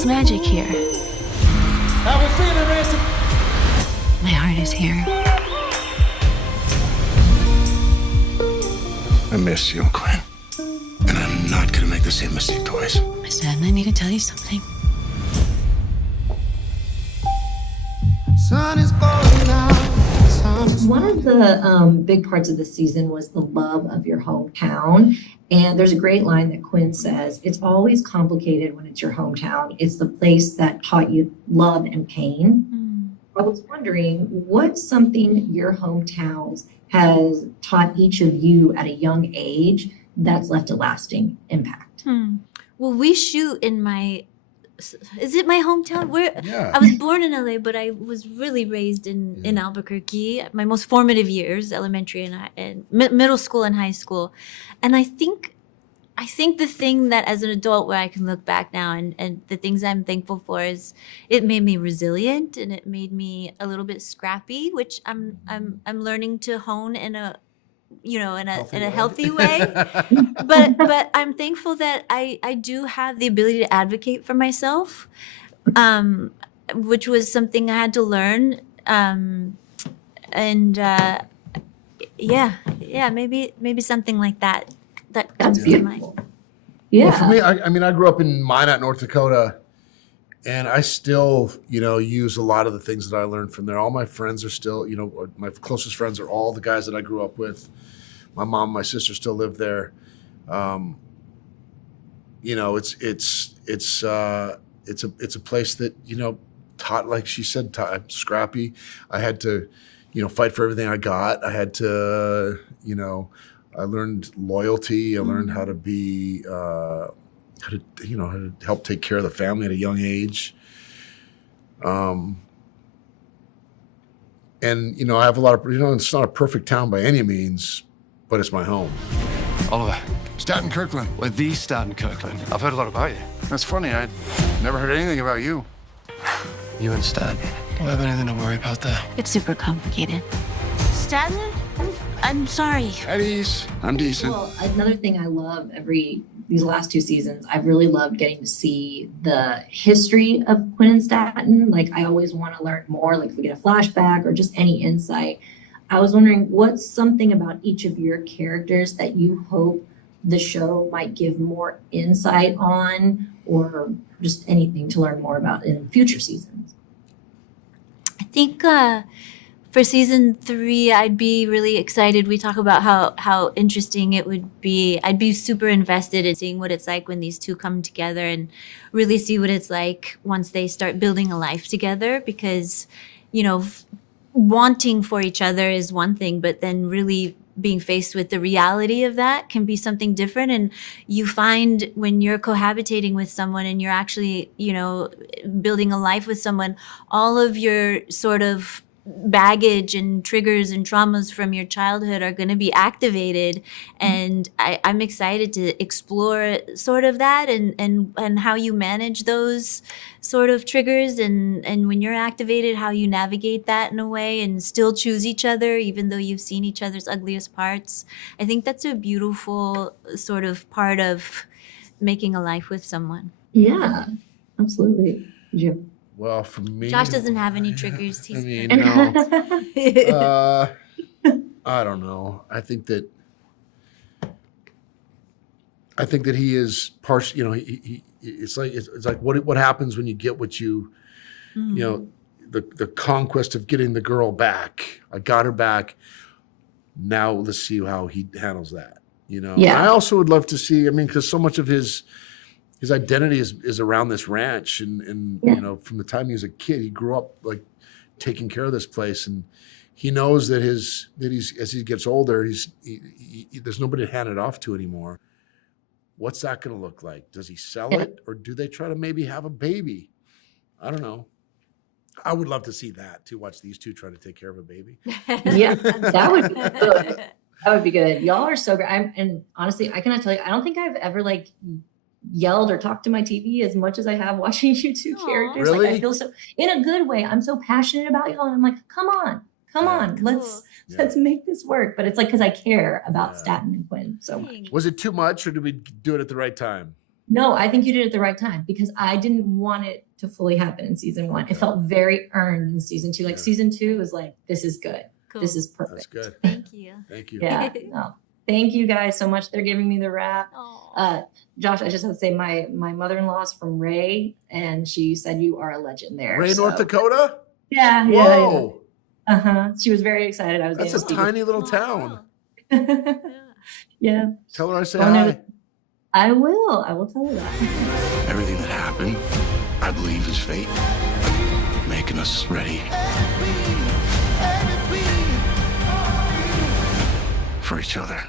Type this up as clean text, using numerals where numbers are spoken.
There's magic here. I was feeling Ransom. My heart is here. I miss you, Quinn. And I'm not gonna make the same mistake twice. Miss Ed, I need to tell you something. Sun is going down. One of the big parts of the season was the love of your hometown. And there's a great line that Quinn says, it's always complicated when it's your hometown. It's the place that taught you love and pain. I was wondering, what's something your hometown has taught each of you at a young age that's left a lasting impact? Well, we shoot in is it my hometown? Yeah. I was born in LA, but I was really raised in Albuquerque. My most formative years, elementary and middle school and high school. And I think the thing that as an adult where I can look back now and the things I'm thankful for is it made me resilient and it made me a little bit scrappy, which I'm learning to hone in a healthy way. but I'm thankful that I do have the ability to advocate for myself, which was something I had to learn. Maybe something like that comes to mind. Yeah. Well, for me, I grew up in Minot, North Dakota, and I still, use a lot of the things that I learned from there. All my friends are still, my closest friends are all the guys that I grew up with. My mom and my sister still live there. It's a place that, taught, like she said, I'm scrappy. I had to, fight for everything I got. I had to, I learned loyalty. I learned how to be, how to help take care of the family at a young age. And, I have a lot of, it's not a perfect town by any means, but it's my home. Oliver. Staten Kirkland. Well, the Staten Kirkland. I've heard a lot about you. That's funny. I'd never heard anything about you. You and Stat. Don't have anything to worry about that. It's super complicated. Staten? I'm sorry. At ease. I'm decent. Well, another thing I love these last two seasons, I've really loved getting to see the history of Quinn and Staten. Like, I always want to learn more, like if we get a flashback or just any insight. I was wondering, what's something about each of your characters that you hope the show might give more insight on, or just anything to learn more about in future seasons? I think for season 3, I'd be really excited. We talk about how interesting it would be. I'd be super invested in seeing what it's like when these two come together and really see what it's like once they start building a life together, because, wanting for each other is one thing, but then really being faced with the reality of that can be something different. And you find when you're cohabitating with someone and you're actually, building a life with someone, all of your sort of baggage and triggers and traumas from your childhood are going to be activated. And I'm excited to explore sort of that and how you manage those sort of triggers and when you're activated, how you navigate that in a way and still choose each other even though you've seen each other's ugliest parts. I think that's a beautiful sort of part of making a life with someone. Yeah, absolutely. Jim. Well, for me, Josh doesn't have any triggers. He's no. I don't know. I think that he is partial. It's like what happens when you get what you, the conquest of getting the girl back. I got her back. Now let's see how he handles that. Yeah. I also would love to see. Because so much of his identity is around this ranch, and from the time he was a kid, he grew up like taking care of this place, and he knows that as he gets older, there's nobody to hand it off to anymore. What's that going to look like? Does he sell it, or do they try to maybe have a baby? I don't know. I would love to see that too. Watch these two try to take care of a baby. Yeah, that would be good. That would be good. Y'all are so great. And honestly, I cannot tell you, I don't think I've ever yelled or talked to my TV as much as I have watching you two characters. Really? Like, I feel so, in a good way, I'm so passionate about y'all, and I'm like, come on, Cool. let's make this work. But it's like, because I care about Staten and Quinn so much. Was it too much, or did we do it at the right time? No, I think you did it at the right time because I didn't want it to fully happen in season 1. It felt very earned in season 2. Like season 2 was like, this is good. Cool. This is perfect. That's good. Thank you. Thank you. Yeah. No. Thank you guys so much. They're giving me the wrap. Aw. Josh, I just have to say my mother-in-law is from Ray, and she said you are a legend there. Ray, so- North Dakota? Yeah. Whoa. She was very excited. I was That's getting a to tiny little town. see- Yeah. Tell her I say Well, no, hi. I will. I will tell her that. Everything that happened, I believe, is fate. Making us ready for each other.